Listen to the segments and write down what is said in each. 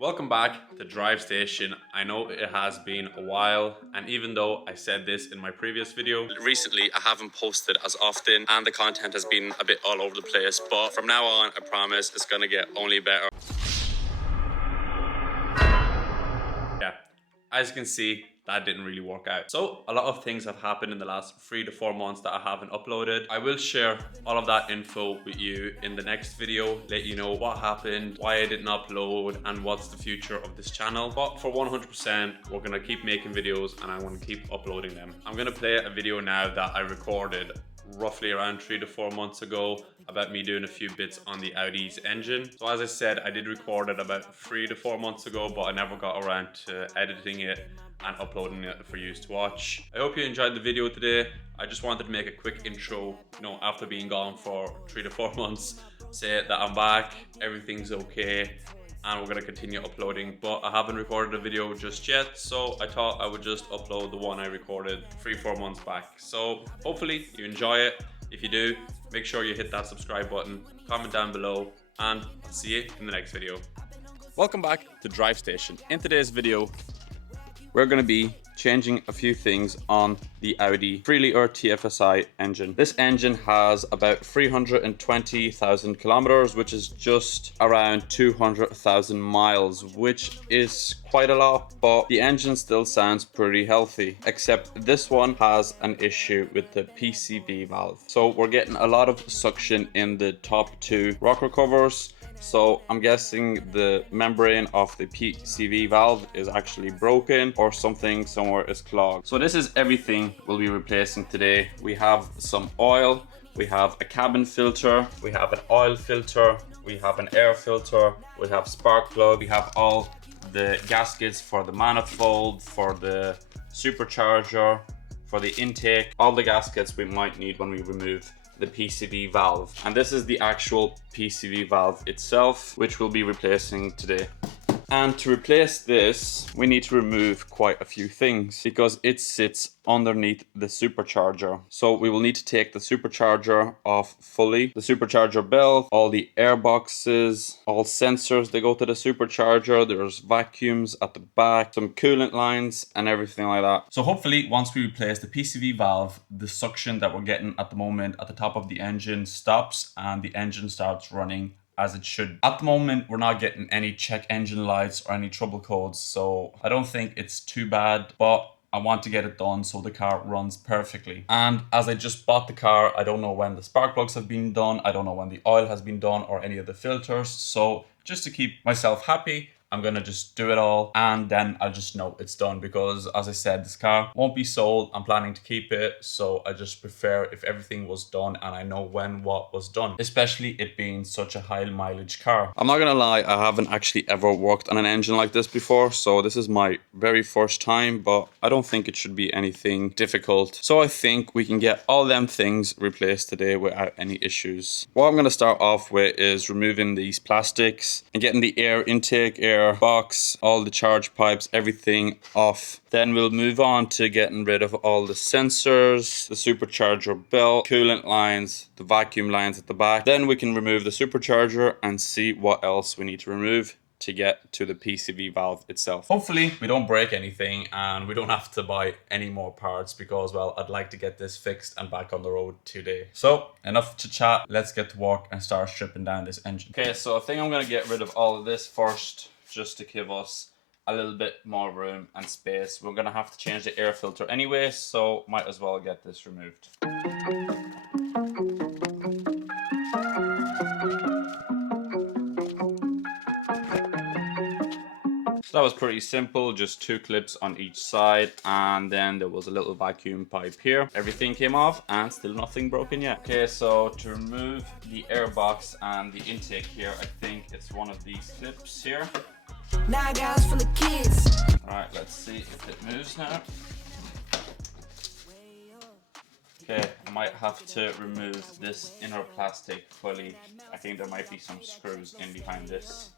Welcome back to Drive Station. I know it has been a while, and even though I said this in my previous video, recently I haven't posted as often and the content has been a bit all over the place, but from now on I promise it's gonna get only better. Yeah, as you can see, that didn't really work out. So a lot of things have happened in the last 3 to 4 months that I haven't uploaded. I will share all of that info with you in the next video, let you know what happened, why I didn't upload, and what's the future of this channel. But for 100%, we're gonna keep making videos and I want to keep uploading them. I'm gonna play a video now that I recorded roughly around 3 to 4 months ago about me doing a few bits on the Audi's engine. So as I said, I did record it about 3 to 4 months ago, but I never got around to editing it and uploading it for you to watch. I hope you enjoyed the video today. I just wanted to make a quick intro, after being gone for 3 to 4 months, say that I'm back, everything's okay, and we're gonna continue uploading. But I haven't recorded a video just yet, so I thought I would just upload the one I recorded 3-4 months back. So hopefully you enjoy it. If you do, make sure you hit that subscribe button, comment down below, and I'll see you in the next video. Welcome back to Drive Station. In today's video, we're going to be changing a few things on the Audi 3.0 TFSI engine. This engine has about 320,000 kilometers, which is just around 200,000 miles, which is quite a lot, but the engine still sounds pretty healthy, except this one has an issue with the PCV valve. So we're getting a lot of suction in the top two rocker covers. So I'm guessing the membrane of the PCV valve is actually broken or something somewhere is clogged. So this is everything we'll be replacing today. We have some oil, we have a cabin filter, we have an oil filter, we have an air filter, we have spark plug, we have all the gaskets for the manifold, for the supercharger, for the intake, all the gaskets we might need when we remove the PCV valve. And this is the actual PCV valve itself, which we'll be replacing today. And to replace this, we need to remove quite a few things because it sits underneath the supercharger. So we will need to take the supercharger off fully, the supercharger belt, all the air boxes, all sensors that go to the supercharger. There's vacuums at the back, some coolant lines and everything like that. So hopefully once we replace the PCV valve, the suction that we're getting at the moment at the top of the engine stops and the engine starts running as it should. At the moment, we're not getting any check engine lights or any trouble codes, so I don't think it's too bad, but I want to get it done so the car runs perfectly. And as I just bought the car, I don't know when the spark plugs have been done, I don't know when the oil has been done or any of the filters, so just to keep myself happy, I'm gonna just do it all and then I'll just know it's done, because as I said, this car won't be sold. I'm planning to keep it, so I just prefer if everything was done and I know when what was done, especially it being such a high mileage car. I'm not gonna lie, I haven't actually ever worked on an engine like this before, so this is my very first time, but I don't think it should be anything difficult. So I think we can get all them things replaced today without any issues. What I'm gonna start off with is removing these plastics and getting the air intake, air box, all the charge pipes, everything off. Then we'll move on to getting rid of all the sensors, the supercharger belt, coolant lines, the vacuum lines at the back. Then we can remove the supercharger and see what else we need to remove to get to the PCV valve itself. Hopefully we don't break anything and we don't have to buy any more parts, because well, I'd like to get this fixed and back on the road today. So enough to chat, let's get to work and start stripping down this engine. Okay, so I think I'm gonna get rid of all of this first, just to give us a little bit more room and space. We're gonna have to change the air filter anyway, so might as well get this removed. So that was pretty simple, just 2 clips on each side, and then there was a little vacuum pipe here. Everything came off and still nothing broken yet. Okay, so to remove the air box and the intake here, I think it's one of these clips here. Now guys full of kids. Alright, let's see if it moves now. Okay, I might have to remove this inner plastic fully. I think there might be some screws in behind this.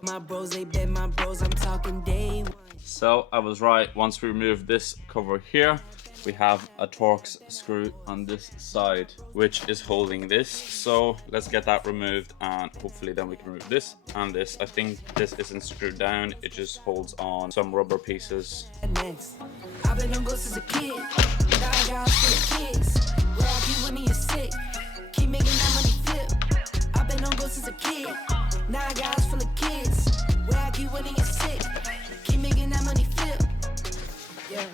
My bros, they bet my bros, I'm talking day. So I was right. Once we remove this cover here, we have a Torx screw on this side, which is holding this. So let's get that removed, and hopefully then we can remove this and this. I think this isn't screwed down, it just holds on some rubber pieces. I've been on ghosts as a kid. Now I got for the kids. Where I keep when he is sick. Keep making that money flip. I've been on ghosts as a kid. Now I got full of kids. Where I keep when he is sick. Keep making that money flip. Yeah.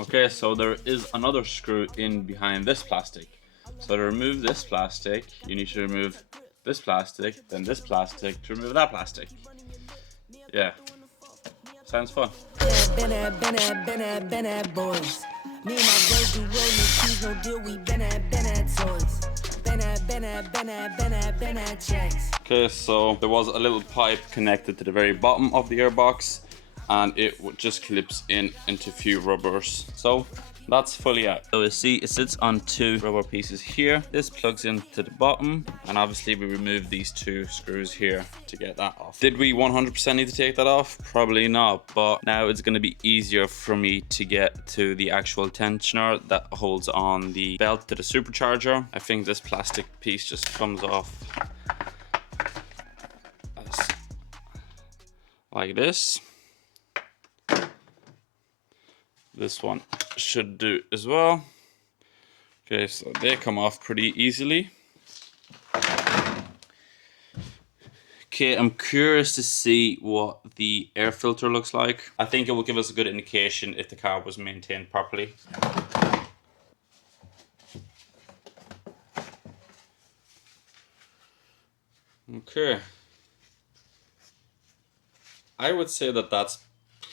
Okay, so there is another screw in behind this plastic. So to remove this plastic, you need to remove this plastic, then this plastic to remove that plastic. Yeah, sounds fun. Been at boys. Me and my boys do roll no keys, no deal. We been at toys. Been at checks. Okay, so there was a little pipe connected to the very bottom of the airbox, and it just clips into a few rubbers. So that's fully out. So you see it sits on two rubber pieces here. This plugs into the bottom, and obviously we remove these two screws here to get that off. Did we 100% need to take that off? Probably not, but now it's going to be easier for me to get to the actual tensioner that holds on the belt to the supercharger. I think this plastic piece just comes off like this. This one should do as well. Okay, so they come off pretty easily. Okay, I'm curious to see what the air filter looks like. I think it will give us a good indication if the car was maintained properly. Okay. I would say that that's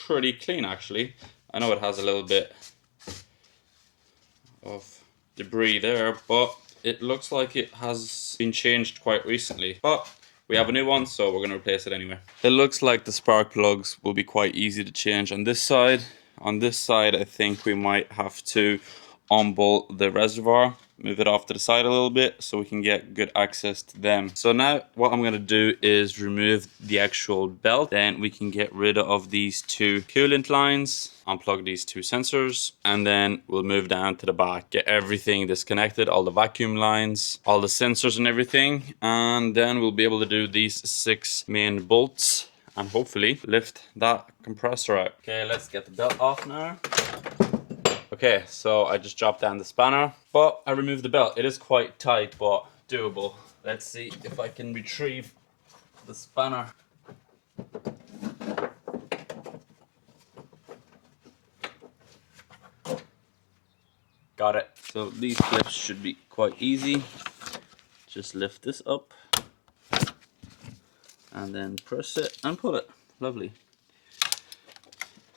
pretty clean actually. I know it has a little bit of debris there, but it looks like it has been changed quite recently. But we have a new one, so we're going to replace it anyway. It looks like the spark plugs will be quite easy to change on this side. On this side, I think we might have to unbolt the reservoir, move it off to the side a little bit so we can get good access to them. So now what I'm going to do is remove the actual belt, then we can get rid of these two coolant lines, unplug these two sensors, and then we'll move down to the back, get everything disconnected, all the vacuum lines, all the sensors and everything, and then we'll be able to do these 6 main bolts and hopefully lift that compressor out. Okay, let's get the belt off now. Okay, so I just dropped down the spanner, but I removed the belt. It is quite tight, but doable. Let's see if I can retrieve the spanner. Got it. So these clips should be quite easy. Just lift this up and then press it and pull it. Lovely.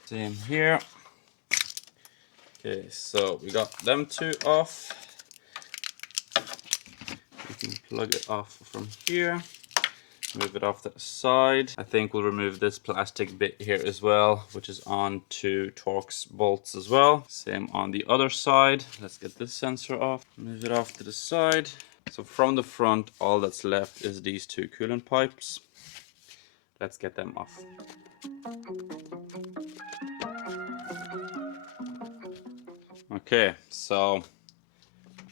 Same here. Okay, so we got them two off. We can plug it off from here, move it off to the side. I think we'll remove this plastic bit here as well, which is on two Torx bolts as well. Same on the other side. Let's get this sensor off, move it off to the side. So from the front, all that's left is these two coolant pipes. Let's get them off. Okay, so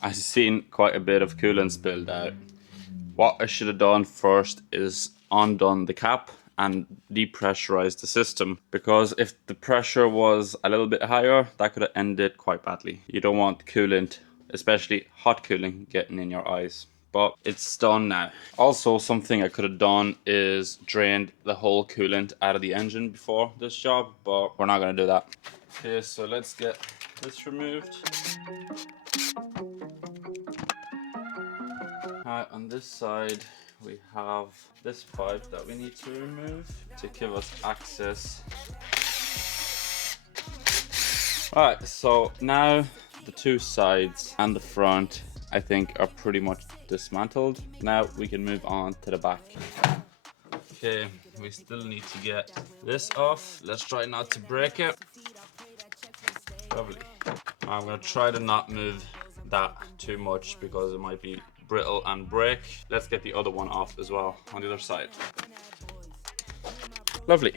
I've seen quite a bit of coolant spilled out. What I should have done first is undone the cap and depressurized the system, because if the pressure was a little bit higher, that could have ended quite badly. You don't want coolant, especially hot cooling, getting in your eyes. But it's done now. Also, something I could have done is drained the whole coolant out of the engine before this job, but we're not going to do that. Okay, so let's get this removed. On this side we have this pipe that we need to remove to give us access. Alright, so now the two sides and the front I think are pretty much dismantled. Now we can move on to the back. Okay, we still need to get this off. Let's try not to break it. Lovely. I'm going to try to not move that too much because it might be brittle and break. Let's get the other one off as well on the other side. Lovely.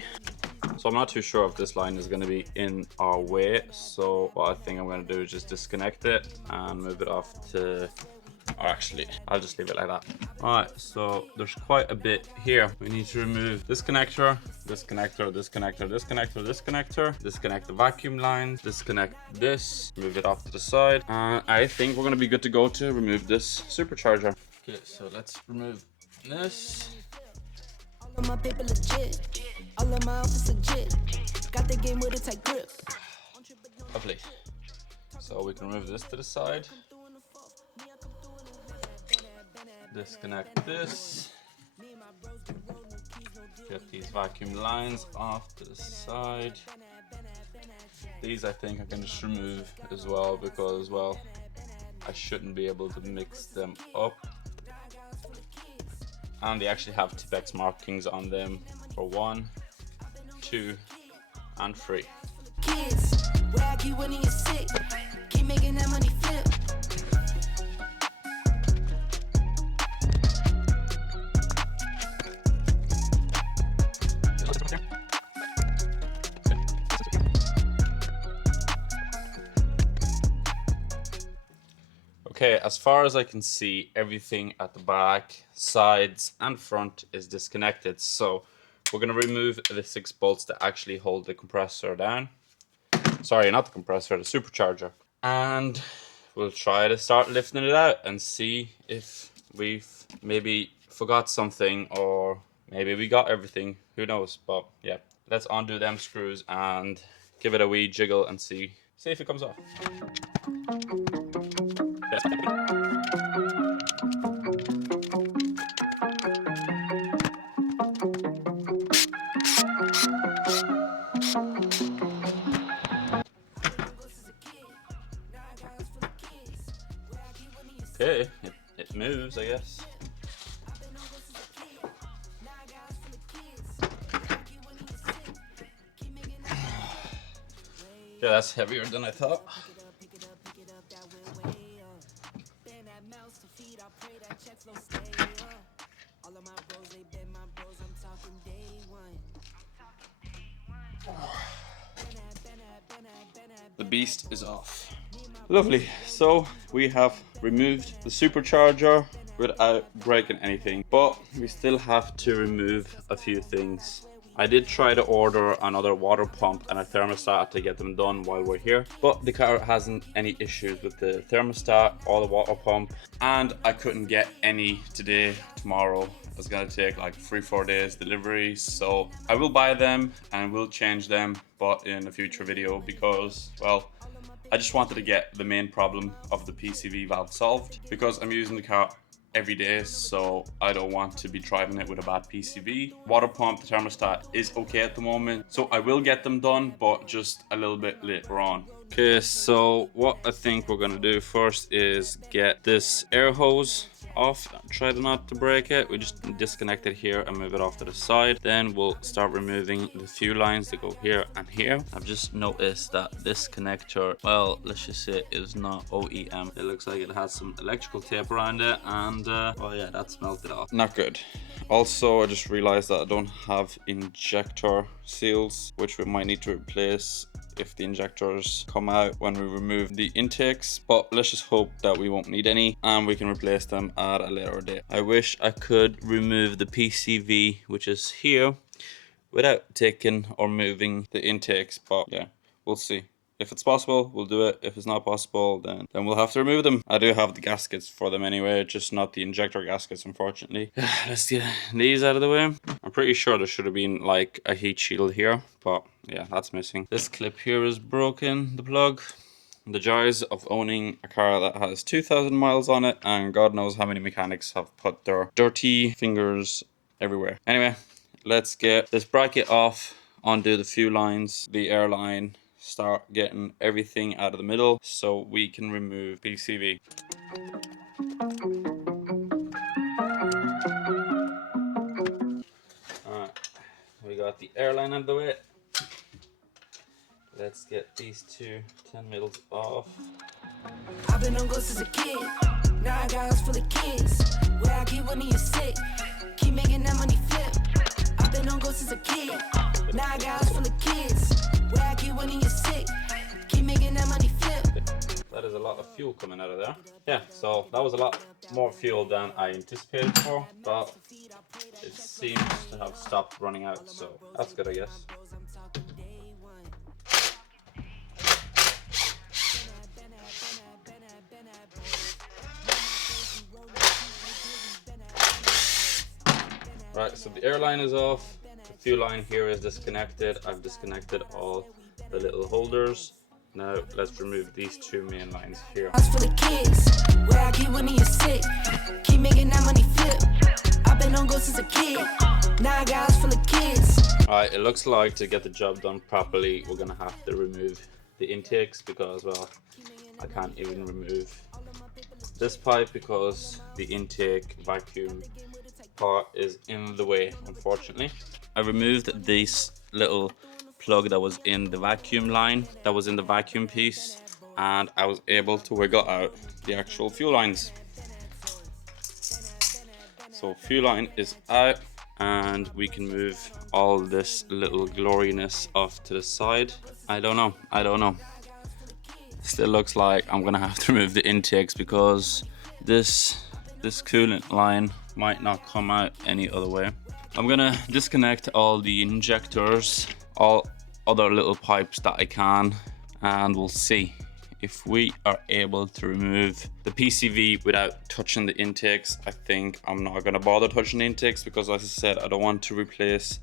So I'm not too sure if this line is going to be in our way. So what I think I'm going to do is just disconnect it and move it off to, or actually, I'll just leave it like that. Alright, so there's quite a bit here. We need to remove this connector, this connector, this connector, this connector, this connector, disconnect the vacuum lines, disconnect this, move it off to the side. And I think we're going to be good to go to remove this supercharger. Okay, so let's remove this. All of my paper legit. All of my office legit. Got the game with a tight grip. Lovely. So we can remove this to the side. Disconnect this. Get these vacuum lines off to the side. These I think I can just remove as well because, well, I shouldn't be able to mix them up. And they actually have Tipex markings on them for 1, 2, and 3. Kids, where I keep winning is sick. Keep making that money flip. Okay, as far as I can see, everything at the back, sides, and front is disconnected. So we're going to remove the 6 bolts that actually hold the compressor down. Sorry, not the compressor, the supercharger. And we'll try to start lifting it out and see if we've maybe forgot something or maybe we got everything. Who knows? But yeah, let's undo them screws and give it a wee jiggle and see if it comes off. Okay, it moves, I guess. Yeah, that's heavier than I thought. The beast is off. Lovely. So we have removed the supercharger without breaking anything, but we still have to remove a few things. I did try to order another water pump and a thermostat to get them done while we're here, but the car hasn't any issues with the thermostat or the water pump, and I couldn't get any today, tomorrow. It's gonna take like 3-4 days delivery, so I will buy them and we'll change them, but in a future video, because, well, I just wanted to get the main problem of the PCV valve solved, because I'm using the car every day, so I don't want to be driving it with a bad PCV. Water pump, the thermostat is okay at the moment, so I will get them done, but just a little bit later on. Okay, so what I think we're gonna do first is get this air hose off. Try not to break it. We just disconnect it here and move it off to the side. Then we'll start removing the few lines that go here and here. I've just noticed that this connector, well, let's just say is not OEM. It looks like it has some electrical tape around it, and well, yeah, that's melted off. Not good. Also, I just realized that I don't have injector seals, which we might need to replace if the injectors come out when we remove the intakes, but let's just hope that we won't need any and we can replace them at a later date. I wish I could remove the PCV, which is here, without taking or moving the intakes, but yeah, we'll see. If it's possible, we'll do it. If it's not possible, then we'll have to remove them. I do have the gaskets for them anyway, just not the injector gaskets, unfortunately. Let's get these out of the way. I'm pretty sure there should have been like a heat shield here, but yeah, that's missing. This clip here is broken, the plug. The joys of owning a car that has 2,000 miles on it, and God knows how many mechanics have put their dirty fingers everywhere. Anyway, let's get this bracket off, undo the few lines, the airline, start getting everything out of the middle so we can remove PCV. Alright, we got the airline out of the way. Let's get these two 10 mils off. I've been on ghosts as a kid. Now I got house full of kids. Where I keep winning is sick. Keep making that money flip. I've been on ghosts as a kid. Now I got full of kids. Where I keep winning, you're sick. Keep making that money flip. That is a lot of fuel coming out of there. Yeah, so that was a lot more fuel than I anticipated for, but it seems to have stopped running out, so that's good, I guess. Right, so the air line is off, the fuel line here is disconnected. I've disconnected all the little holders. Now let's remove these two main lines here. House full of kids. Where I keep winning, you're sick. Keep making that money flip. I've been on go since a kid. Now I got house full of kids. Alright, it looks like to get the job done properly, we're gonna have to remove the intakes because, well, I can't even remove this pipe because the intake vacuum part is in the way, unfortunately. I removed this little plug that was in the vacuum line, that was in the vacuum piece, and I was able to wiggle out the actual fuel lines. So fuel line is out, and we can move all this little gloriness off to the side. I don't know. Still looks like I'm gonna have to remove the intakes because this coolant line might not come out any other way. I'm gonna disconnect all the injectors, all other little pipes that I can, and we'll see if we are able to remove the PCV without touching the intakes. I think I'm not gonna bother touching the intakes because, as I said, I don't want to replace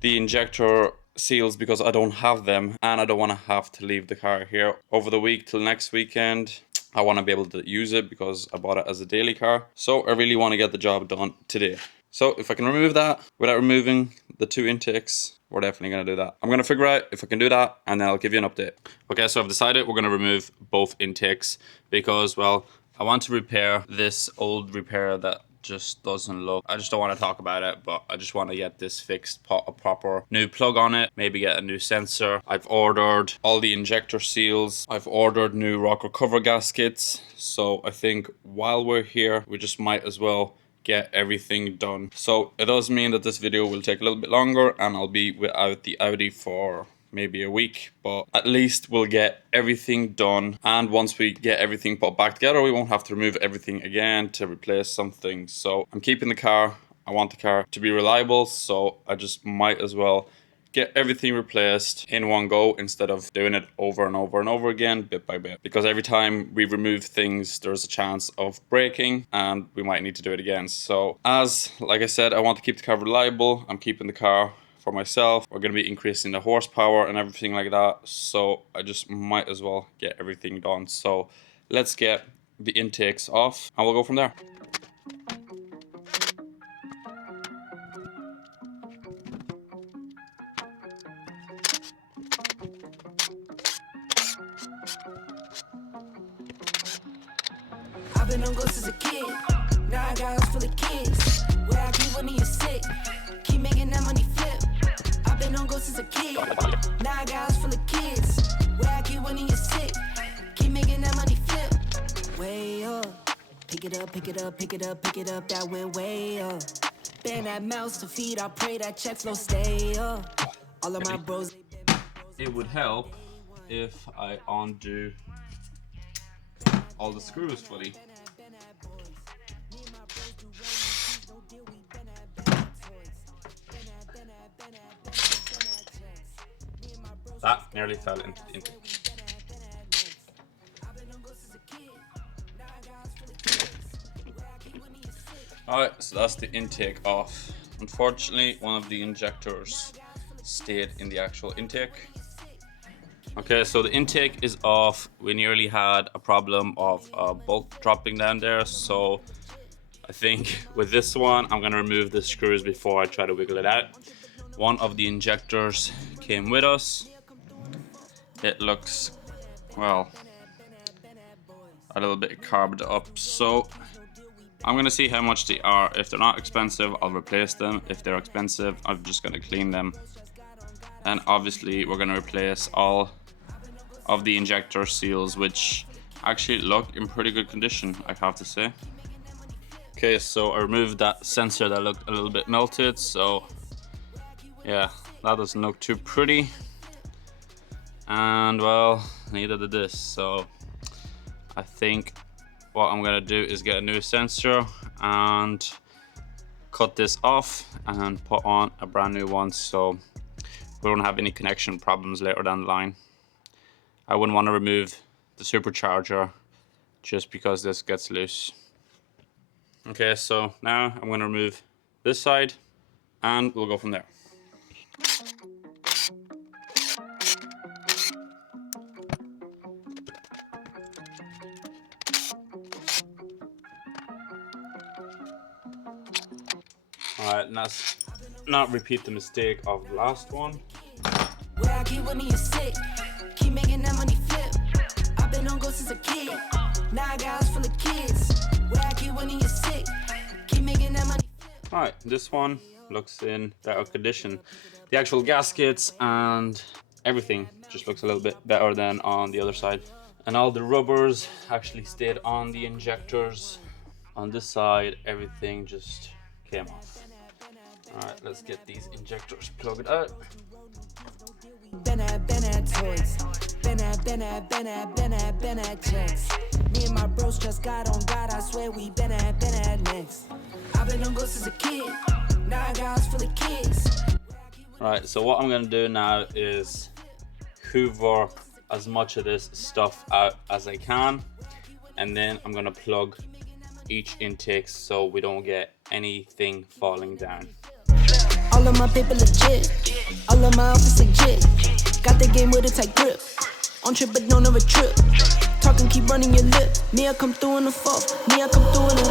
the injector seals because I don't have them, and I don't want to have to leave the car here over the week till next weekend. I want to be able to use it because I bought it as a daily car, so I really want to get the job done today. So if I can remove that without removing the two intakes, we're definitely going to do that. I'm going to figure out if I can do that, and then I'll give you an update. Okay, so I've decided we're going to remove both intakes because, well, I want to repair this old repair that just doesn't look, I just don't want to talk about it, but I just want to get this fixed, put a proper new plug on it, maybe get a new sensor. I've ordered all the injector seals, I've ordered new rocker cover gaskets, so I think while we're here we just might as well get everything done. So it does mean that this video will take a little bit longer and I'll be without the Audi for maybe a week, but at least we'll get everything done, and once we get everything put back together we won't have to remove everything again to replace something. So I'm keeping the car. I want the car to be reliable, so I just might as well get everything replaced in one go instead of doing it over and over and over again, bit by bit, because every time we remove things there's a chance of breaking and we might need to do it again. So like I said, I want to keep the car reliable. I'm keeping the car for myself. We're going to be increasing the horsepower and everything like that, so I just might as well get everything done. So let's get the intakes off and we'll go from there. I've been on go since a kid. Now I got house full of kids. Where I keep winning, you're sick. Keep making that money flip. I've been on go since a kid. Now I got house full of kids. Where I keep winning, you're sick. Keep making that money flip. Way up. Pick it up, pick it up, pick it up, pick it up. That went way up. Bend that mouse to feed. I pray that check flow stay up. All of my bros. It would help if I undo all the screws fully. That nearly fell into the intake. Alright, so that's the intake off. Unfortunately, one of the injectors stayed in the actual intake. Okay, so the intake is off. We nearly had a problem of a bolt dropping down there, so I think with this one I'm gonna remove the screws before I try to wiggle it out. One of the injectors came with us. It looks, well, a little bit carved up, so I'm gonna see how much they are. If they're not expensive, I'll replace them. If they're expensive, I'm just gonna clean them. And obviously we're gonna replace all of the injector seals, which actually look in pretty good condition, I have to say. Okay, so I removed that sensor that looked a little bit melted, so Yeah, that doesn't look too pretty. And well, neither did this. So I think what I'm gonna do is get a new sensor and cut this off and put on a brand new one so we don't have any connection problems later down the line. I wouldn't want to remove the supercharger just because this gets loose. Okay, so now I'm going to remove this side and we'll go from there. Alright, and let's not repeat the mistake of the last one. Where I keep winning, you sick. Keep making that money flip. I've been on go since a kid. Now I got house full of kids. Where I keep winning, you sick. Keep making that money flip. Alright, this one looks in better condition. The actual gaskets and everything just looks a little bit better than on the other side. And all the rubbers actually stayed on the injectors. On this side, everything just came off. Alright, let's get these injectors plugged out. Been at toys. Been at checks. Me and my bros just got on God. I swear we been at next. I've been on go since a kid. Now I got house full of kids. Right, so what I'm gonna do now is hoover as much of this stuff out as I can, and then I'm gonna plug each intake so we don't get anything falling down. All of my paper legit. All of my outfits legit. Got the game with a tight grip. On trip but don't ever trip. Talking, keep running your lip. Me, I come through in the fourth. Me, I come through in the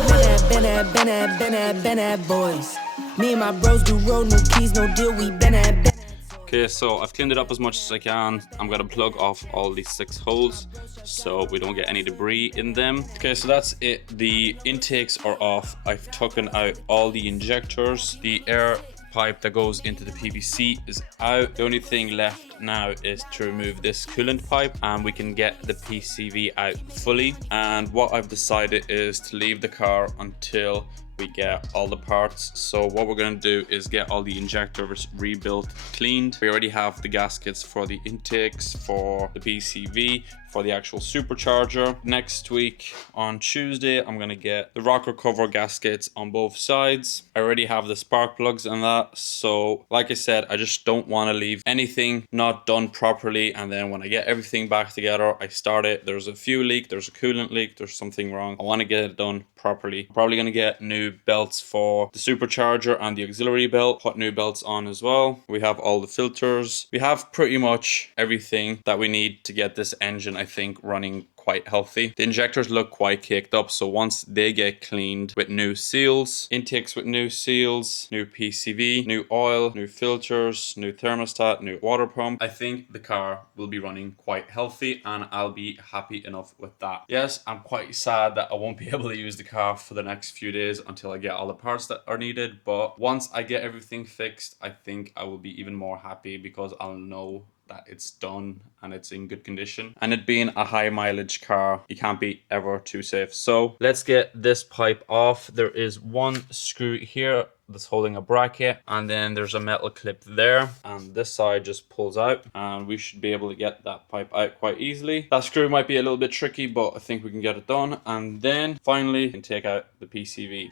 been at boys. Me and my bros do road, no keys, no deal. We been at. Okay, so I've cleaned it up as much as I can. I'm gonna plug off all these 6 holes so we don't get any debris in them. Okay, so that's it. The intakes are off. I've taken out all the injectors. The air pipe that goes into the PVC is out. The only thing left now is to remove this coolant pipe and we can get the PCV out fully. And what I've decided is to leave the car until we get all the parts. So what we're going to do is get all the injectors rebuilt, cleaned. We already have the gaskets for the intakes, for the PCV, for the actual supercharger. Next week on Tuesday, I'm going to get the rocker cover gaskets on both sides. I already have the spark plugs and that. So like I said, I just don't want to leave anything not done properly. And then when I get everything back together, I start it. There's a fuel leak, there's a coolant leak, there's something wrong. I want to get it done properly. I'm probably going to get new belts for the supercharger and the auxiliary belt, put new belts on as well. We have all the filters. We have pretty much everything that we need to get this engine, I think, running quite healthy. The injectors look quite caked up, so once they get cleaned with new seals, intakes with new seals, new PCV, new oil, new filters, new thermostat, new water pump, I think the car will be running quite healthy and I'll be happy enough with that. Yes, I'm quite sad that I won't be able to use the car for the next few days until I get all the parts that are needed, but once I get everything fixed, I think I will be even more happy because I'll know that it's done and it's in good condition. And it being a high mileage car, you can't be ever too safe. So let's get this pipe off. There is one screw here that's holding a bracket, and then there's a metal clip there, and this side just pulls out, and we should be able to get that pipe out quite easily. That screw might be a little bit tricky, but I think we can get it done. And then finally we can take out the PCV.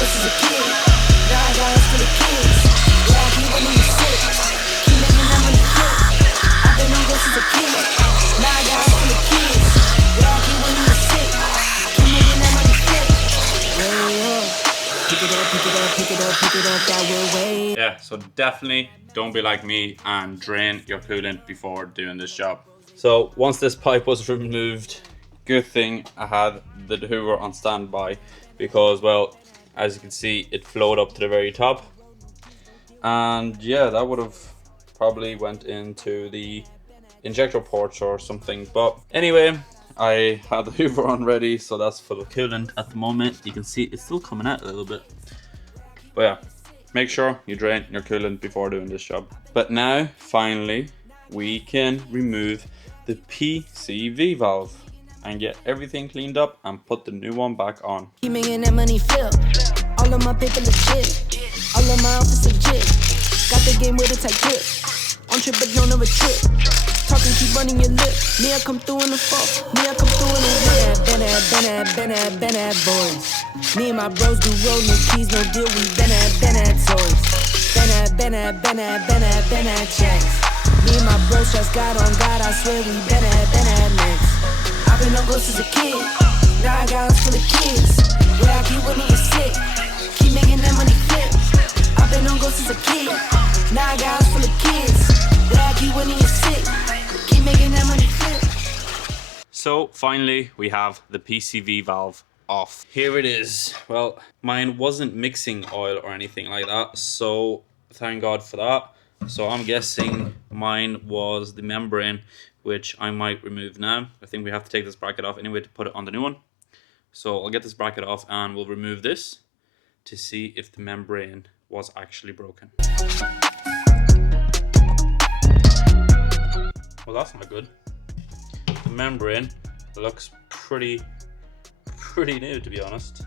As a kid, now I got house full of kids. Where I keep winning, you sick. Keep making that money flip. I've been on go since a kid. Now I got house full of kids. Where I keep winning, you sick. Keep making that money flip. Way up. Pick it up, pick it up, pick it up, pick it up. That will wait. Yeah, so definitely don't be like me and drain your coolant before doing this job. So once this pipe was removed, good thing I had the hoover on standby because, well, as you can see, it flowed up to the very top. And yeah, that would have probably went into the injector ports or something. But anyway, I had the hoover on ready, so that's full of coolant at the moment. You can see it's still coming out a little bit. But yeah, Make sure you drain your coolant before doing this job. But now, finally, we can remove the PCV valve and get everything cleaned up and put the new one back on. Keep making that money flip. All of my paper legit. All of my outfits legit. Got the game with a tight grip. On trip but don't ever trip. Talking, keep running your lip. Me, I come through in the fall. Me, I come through in the been at boys. Me and my bros do roll, no keys, no deal. We been at toys. Been at checks. Me and my bros just got on God. I swear we been at next. I've been on go since a kid. Now I got us full of kids. Where I keep winning is sick. Keep making that money flip. I've been on go since a kid. Now I got us full of kids. Where I keep winning is sick. Keep making that money flip. So finally, we have the PCV valve off. Here it is. Well, mine wasn't mixing oil or anything like that, so thank God for that. So I'm guessing mine was the membrane, which I might remove now. I think we have to take this bracket off anyway to put it on the new one. So I'll get this bracket off and we'll remove this to see if the membrane was actually broken. Well, that's not good. The membrane looks pretty new, to be honest.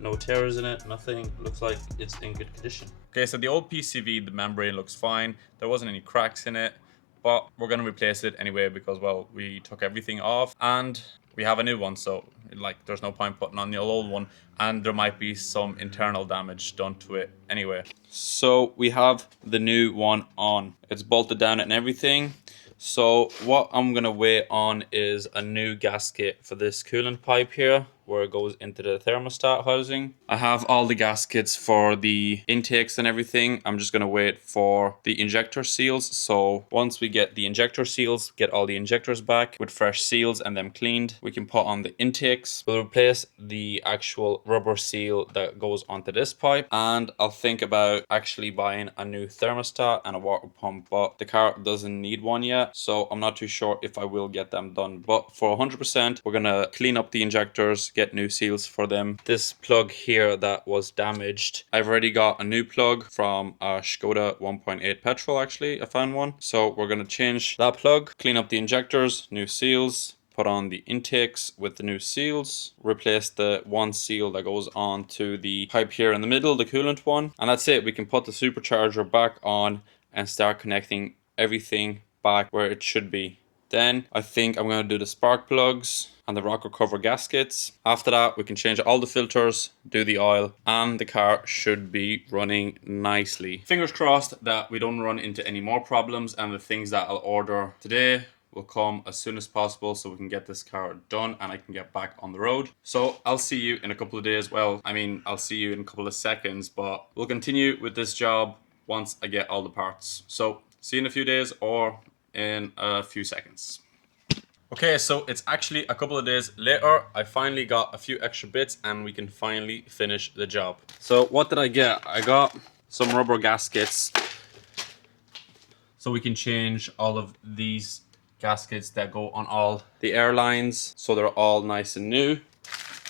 No tears in it, nothing. Looks like it's in good condition. Okay, so the old PCV, the membrane looks fine. There wasn't any cracks in it, but we're going to replace it anyway because, well, we took everything off and we have a new one. So, like, there's no point putting on the old one, and there might be some internal damage done to it anyway. So we have the new one on. It's bolted down and everything. So what I'm gonna wait on is a new gasket for this coolant pipe here, where it goes into the thermostat housing. I have all the gaskets for the intakes and everything. I'm just gonna wait for the injector seals. So once we get the injector seals, get all the injectors back with fresh seals and them cleaned, we can put on the intakes. We'll replace the actual rubber seal that goes onto this pipe, and I'll think about actually buying a new thermostat and a water pump, but the car doesn't need one yet, so I'm not too sure if I will get them done. But for 100%, we're gonna clean up the injectors, get new seals for them. This plug here that was damaged, I've already got a new plug from a Skoda 1.8 petrol. Actually, I found one, so we're gonna change that plug, clean up the injectors, new seals, put on the intakes with the new seals, replace the one seal that goes on to the pipe here in the middle, the coolant one, and that's it. We can put the supercharger back on and start connecting everything back where it should be. Then I think I'm going to do the spark plugs and the rocker cover gaskets. After that, we can change all the filters, do the oil, and the car should be running nicely. Fingers crossed that we don't run into any more problems, and the things that I'll order today will come as soon as possible so we can get this car done and I can get back on the road. So I'll see you in a couple of days. Well, I mean, I'll see you in a couple of seconds, but we'll continue with this job once I get all the parts. So see you in a few days or in a few seconds. Okay, so it's actually a couple of days later. I finally got a few extra bits and we can finally finish the job. So what did I get? I got some rubber gaskets so we can change all of these gaskets that go on all the airlines so they're all nice and new.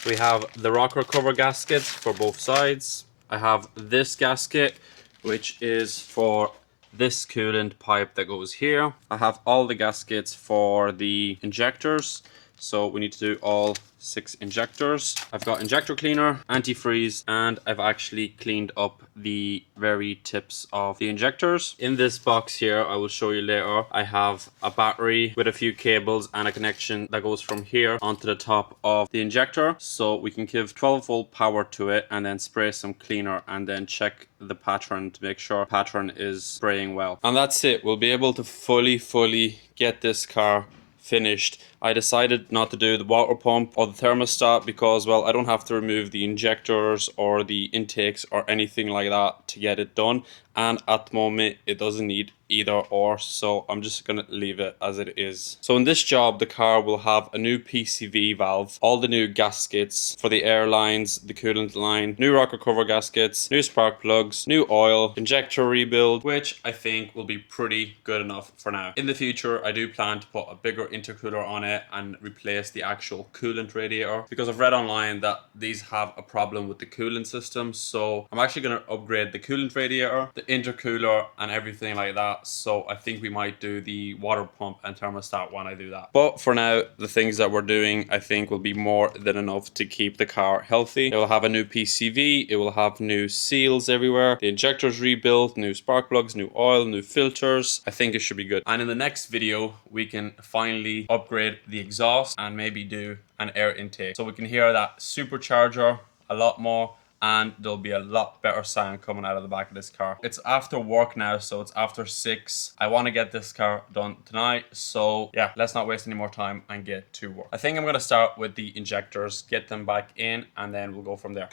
We have the rocker cover gaskets for both sides. I have this gasket, which is for this coolant pipe that goes here. I have all the gaskets for the injectors, so we need to do all 6 injectors. I've got injector cleaner, antifreeze, and I've actually cleaned up the very tips of the injectors. In this box here, I will show you later, I have a battery with a few cables and a connection that goes from here onto the top of the injector, so we can give 12-volt power to it and then spray some cleaner and then check the pattern to make sure pattern is spraying well. And that's it. We'll be able to fully get this car finished. I decided not to do the water pump or the thermostat because, well, I don't have to remove the injectors or the intakes or anything like that to get it done. and at the moment it doesn't need either or, so I'm just gonna leave it as it is. So in this job, the car will have a new PCV valve, all the new gaskets for the air lines, the coolant line, new rocker cover gaskets, new spark plugs, new oil, injector rebuild, which I think will be pretty good enough for now. In the future, I do plan to put a bigger intercooler on it and replace the actual coolant radiator, because I've read online that these have a problem with the coolant system. So I'm actually going to upgrade the coolant radiator, the intercooler, and everything like that. So I think we might do the water pump and thermostat when I do that. But for now, the things that we're doing I think will be more than enough to keep the car healthy. It will have a new PCV, it will have new seals everywhere, the injectors rebuilt, new spark plugs, new oil, new filters. I think it should be good. And in the next video, we can finally upgrade the exhaust and maybe do an air intake, so we can hear that supercharger a lot more, and there'll be a lot better sound coming out of the back of this car. It's after work now, so it's after 6. I want to get this car done tonight, so yeah, let's not waste any more time and get to work. I think I'm going to start with the injectors, get them back in, and then we'll go from there.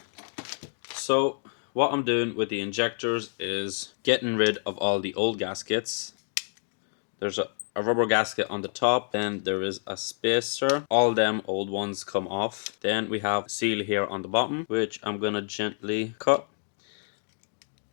So what I'm doing with the injectors is getting rid of all the old gaskets. There's a rubber gasket on the top, then there is a spacer. All them old ones come off. Then we have seal here on the bottom, which I'm gonna gently cut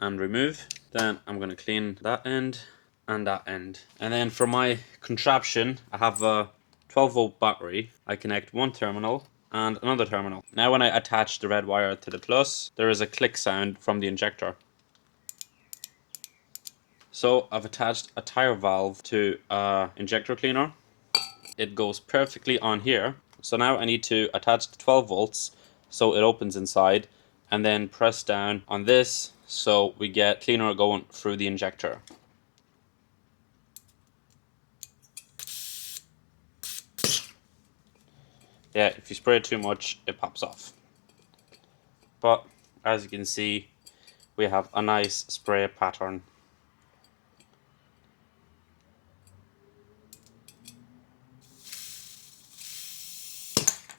and remove. Then I'm gonna clean that end and that end. And then for my contraption, I have a 12-volt battery. I connect one terminal and another terminal. Now when I attach the red wire to the plus, there is a click sound from the injector. So I've attached a tire valve to a injector cleaner. It goes perfectly on here. So now I need to attach the 12 volts so it opens inside, and then press down on this so we get cleaner going through the injector. Yeah, if you spray it too much, it pops off. But as you can see, we have a nice spray pattern.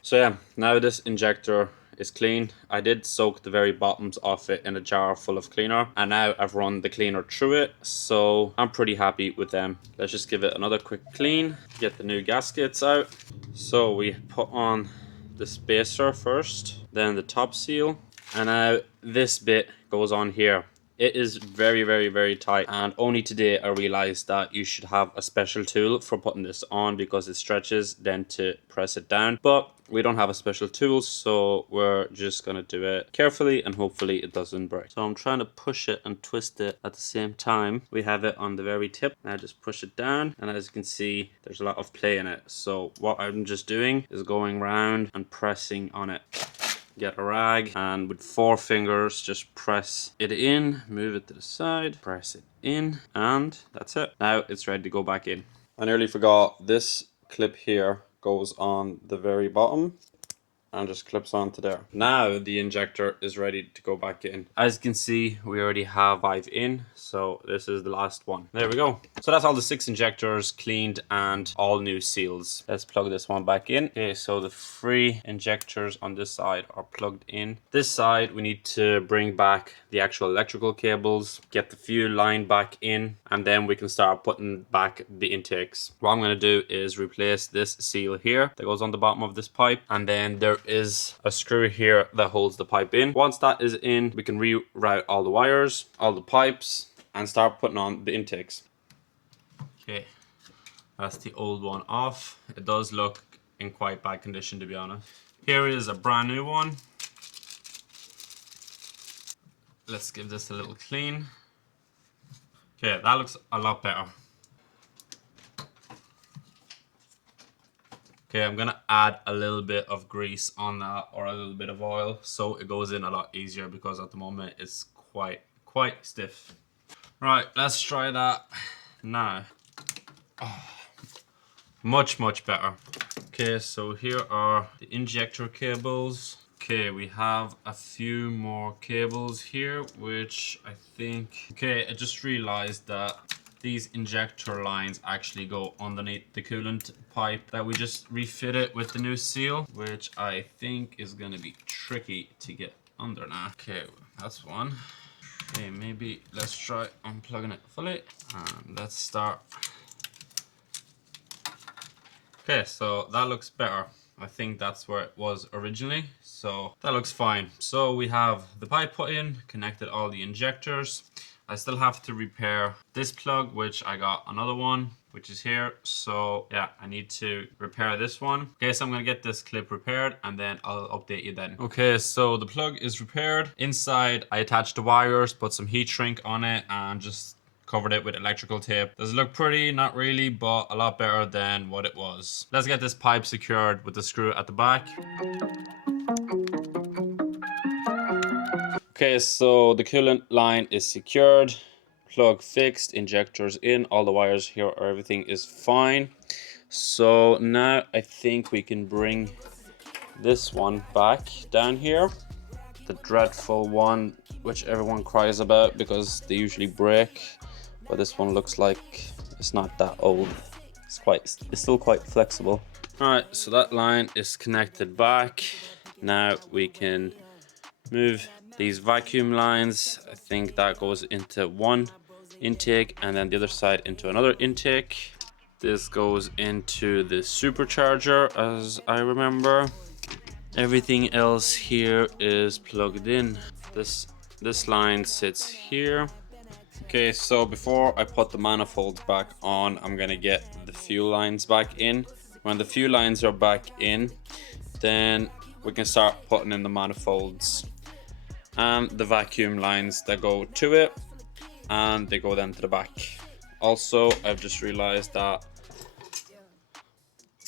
So yeah, now this injector is clean. I did soak the very bottoms off it in a jar full of cleaner, and now I've run the cleaner through it, so I'm pretty happy with them. Let's just give it another quick clean, get the new gaskets out. So we put on the spacer first, then the top seal, and now this bit goes on here. It is very, very, very tight, and only today I realized that you should have a special tool for putting this on because it stretches, then to press it down. But we don't have a special tool, so we're just gonna do it carefully and hopefully it doesn't break. So I'm trying to push it and twist it at the same time. We have it on the very tip. Now just push it down, and as you can see, there's a lot of play in it. So what I'm just doing is going round and pressing on it. Get a rag and with 4 fingers just press it in, move it to the side, press it in, and that's it. Now it's ready to go back in. I nearly forgot, this clip here goes on the very bottom and just clips onto there. Now the injector is ready to go back in. As you can see, we already have 5 in, so this is the last one. There we go. So that's all the 6 injectors cleaned and all new seals. Let's plug this one back in. Okay, so the 3 injectors on this side are plugged in. This side we need to bring back the actual electrical cables, get the fuel line back in, and then we can start putting back the intakes. What I'm going to do is replace this seal here that goes on the bottom of this pipe, and then there is a screw here that holds the pipe in. Once that is in, we can reroute all the wires, all the pipes, and start putting on the intakes. Okay, that's the old one off. It does look in quite bad condition, to be honest. Here is a brand new one. Let's give this a little clean. Okay, that looks a lot better. Okay, I'm gonna add a little bit of grease on that, or a little bit of oil, so it goes in a lot easier, because at the moment it's quite stiff. Right, let's try that now. Oh, much better. Okay, so here are the injector cables. Okay, we have a few more cables here, which I think... Okay, I just realized that these injector lines actually go underneath the coolant pipe that we just refitted with the new seal, which I think is going to be tricky to get under now. Okay, that's one. Okay, maybe let's try unplugging it fully, and let's start. Okay, so that looks better. I think that's where it was originally, so that looks fine. So we have the pipe put in, connected all the injectors. I still have to repair this plug, which I got another one, which is here. So yeah, I need to repair this one. Okay, so I'm gonna get this clip repaired and then I'll update you then. Okay, so the plug is repaired. Inside, I attached the wires, put some heat shrink on it, and just covered it with electrical tape. Does it look pretty? Not really, but a lot better than what it was. Let's get this pipe secured with the screw at the back. Okay, so the coolant line is secured, plug fixed, injectors in, all the wires here, everything is fine. So now I think we can bring this one back down here. The dreadful one, which everyone cries about because they usually break. But this one looks like it's not that old. It's still quite flexible. All right, so that line is connected back. Now we can move these vacuum lines. I think that goes into one intake and then the other side into another intake. This goes into the supercharger, as I remember. Everything else here is plugged in. This line sits here. Okay, so before I put the manifolds back on, I'm gonna get the fuel lines back in. When the fuel lines are back in, then we can start putting in the manifolds and the vacuum lines that go to it, and they go then to the back. Also, I've just realized that,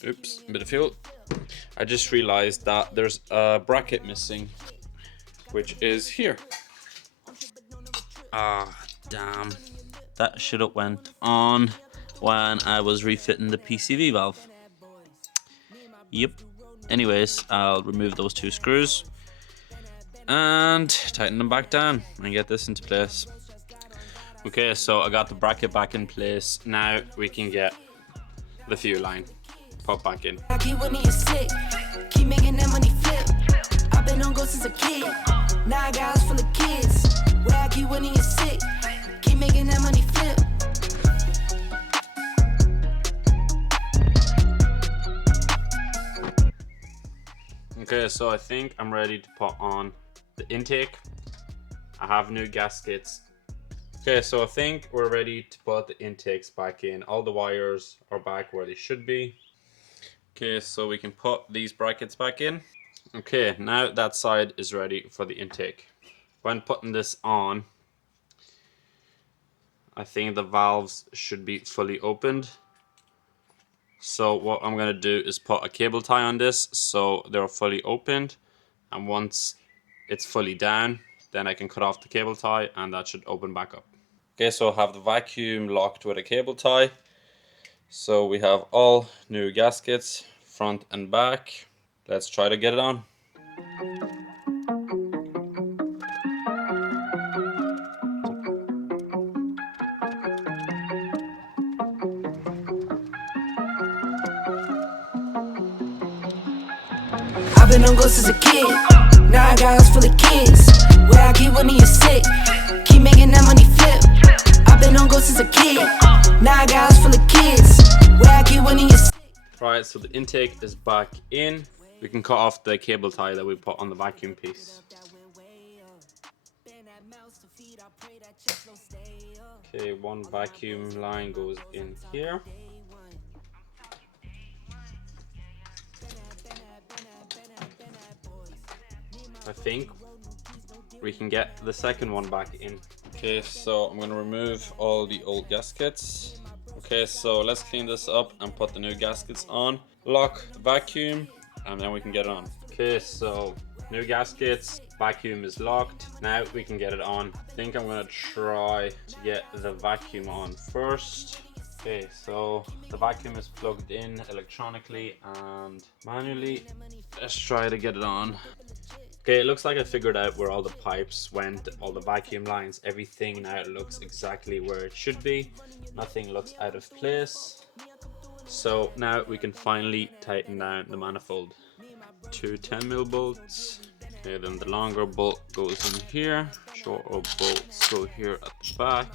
oops, a bit of fuel. I just realized that there's a bracket missing, which is here. Ah, damn. That should have went on when I was refitting the PCV valve. Yep. Anyways, I'll remove those two screws and tighten them back down and get this into place. Okay, so I got the bracket back in place. Now we can get the fuel line put back in. I keep winning you sick. Keep making that money flip. I've been on go since a kid. Now I got house full of kids. Where I keep winning you sick. Keep making that money flip. Okay, so I think I'm ready to put on the intake. I have new gaskets. Okay, so I think we're ready to put the intakes back in. All the wires are back where they should be. Okay, so we can put these brackets back in. Okay, now that side is ready for the intake. When putting this on, I think the valves should be fully opened. So what I'm gonna do is put a cable tie on this so they're fully opened, and once it's fully down, then I can cut off the cable tie and that should open back up. Okay, so I have the vacuum locked with a cable tie. So we have all new gaskets, front and back. Let's try to get it on. I've been on go since a kid. Now I got house full of kids. Where I keep winning you sick. Keep making that money flip. I've been on go since a kid. Now I got house full of kids. Where I keep winning you sick. Right, so the intake is back in. We can cut off the cable tie that we put on the vacuum piece. Okay, one vacuum line goes in here. I think we can get the second one back in. Okay, so I'm gonna remove all the old gaskets. Okay, so let's clean this up and put the new gaskets on. Lock the vacuum and then we can get it on. Okay, so new gaskets, vacuum is locked. Now we can get it on. I think I'm gonna try to get the vacuum on first. Okay, so the vacuum is plugged in electronically and manually. Let's try to get it on. Okay, it looks like I figured out where all the pipes went, all the vacuum lines, everything now looks exactly where it should be. Nothing looks out of place. So now we can finally tighten down the manifold. Two 10mm bolts. Okay, then the longer bolt goes in here. sure our bolts go here at the back.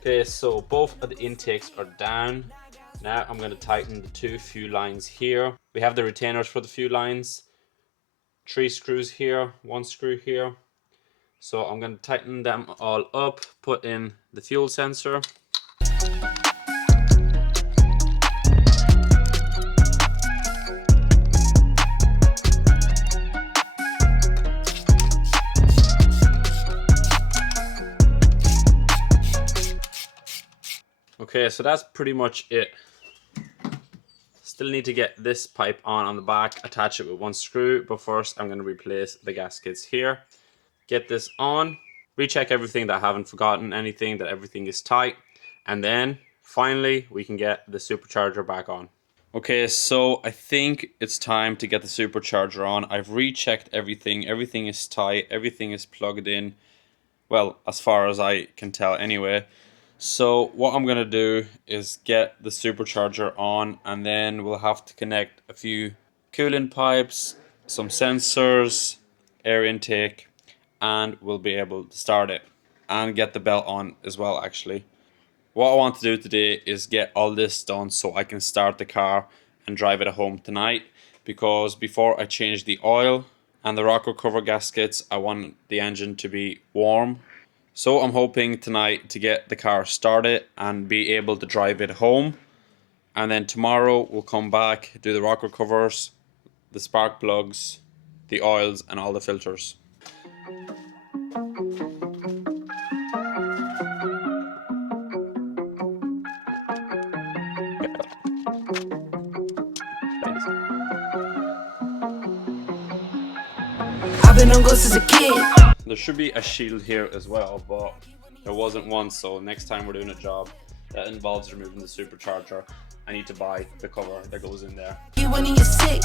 Okay, so both of the intakes are down. Now I'm going to tighten the two fuel lines here. We have the retainers for the fuel lines. 3 screws here, 1 screw here. So I'm going to tighten them all up, put in the fuel sensor. Okay, so that's pretty much it. Still need to get this pipe on the back, attach it with 1 screw, but first I'm going to replace the gaskets here. Get this on, recheck everything, that I haven't forgotten anything, that everything is tight, and then finally we can get the supercharger back on. Okay, so I think it's time to get the supercharger on. I've rechecked everything, everything is tight, everything is plugged in, well, as far as I can tell anyway. So what I'm gonna do is get the supercharger on, and then we'll have to connect a few coolant pipes, some sensors, air intake, and we'll be able to start it and get the belt on as well. Actually, what I want to do today is get all this done so I can start the car and drive it home tonight, because before I change the oil and the rocker cover gaskets, I want the engine to be warm. So I'm hoping tonight to get the car started and be able to drive it home. And then tomorrow we'll come back, do the rocker covers, the spark plugs, the oils and all the filters. I've been on go since a kid. There should be a shield here as well, but there wasn't one, so next time we're doing a job that involves removing the supercharger, I need to buy the cover that goes in there. You when you're sick,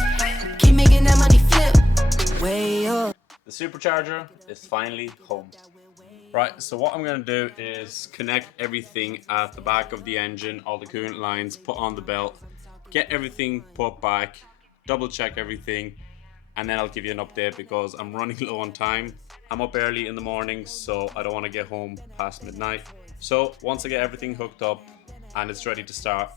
keep making that money flip. Way up. The supercharger is finally home. Right, so what I'm going to do is connect everything at the back of the engine, all the coolant lines, put on the belt, get everything put back, double check everything, and then I'll give you an update because I'm running low on time. I'm up early in the morning, so I don't want to get home past midnight. So once I get everything hooked up and it's ready to start,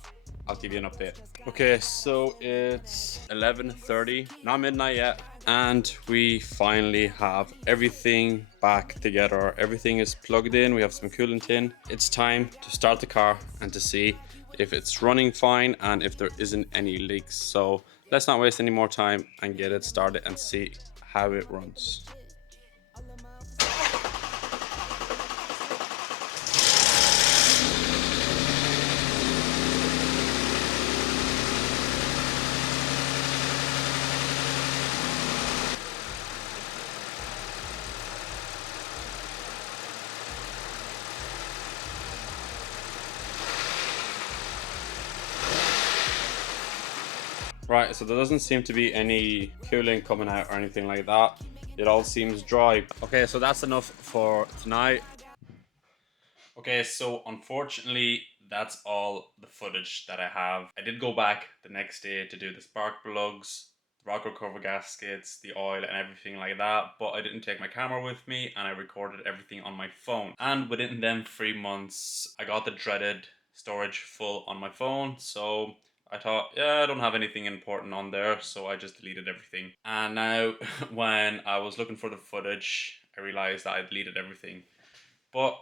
I'll give you an update. Okay, so it's 11:30, not midnight yet, and we finally have everything back together. Everything is plugged in, we have some coolant in. It's time to start the car and to see if it's running fine and if there isn't any leaks. So let's not waste any more time and get it started and see how it runs. Right, so there doesn't seem to be any cooling coming out or anything like that. It all seems dry. Okay, so that's enough for tonight. Okay, so unfortunately, that's all the footage that I have. I did go back the next day to do the spark plugs, the rocker cover gaskets, the oil and everything like that, but I didn't take my camera with me and I recorded everything on my phone. And within them 3 months, I got the dreaded storage full on my phone, so I thought, yeah, I don't have anything important on there, so I just deleted everything. And now, when I was looking for the footage, I realized that I deleted everything. But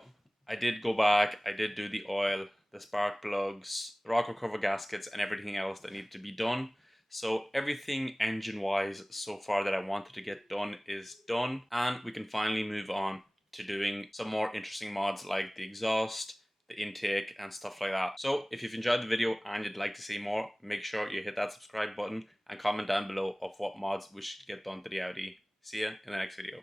I did go back, I did do the oil, the spark plugs, the rocker cover gaskets, and everything else that needed to be done. So everything engine-wise so far that I wanted to get done is done, and we can finally move on to doing some more interesting mods like the exhaust, the intake and stuff like that. So if you've enjoyed the video and you'd like to see more, make sure you hit that subscribe button and comment down below of what mods we should get done to the Audi. See you in the next video.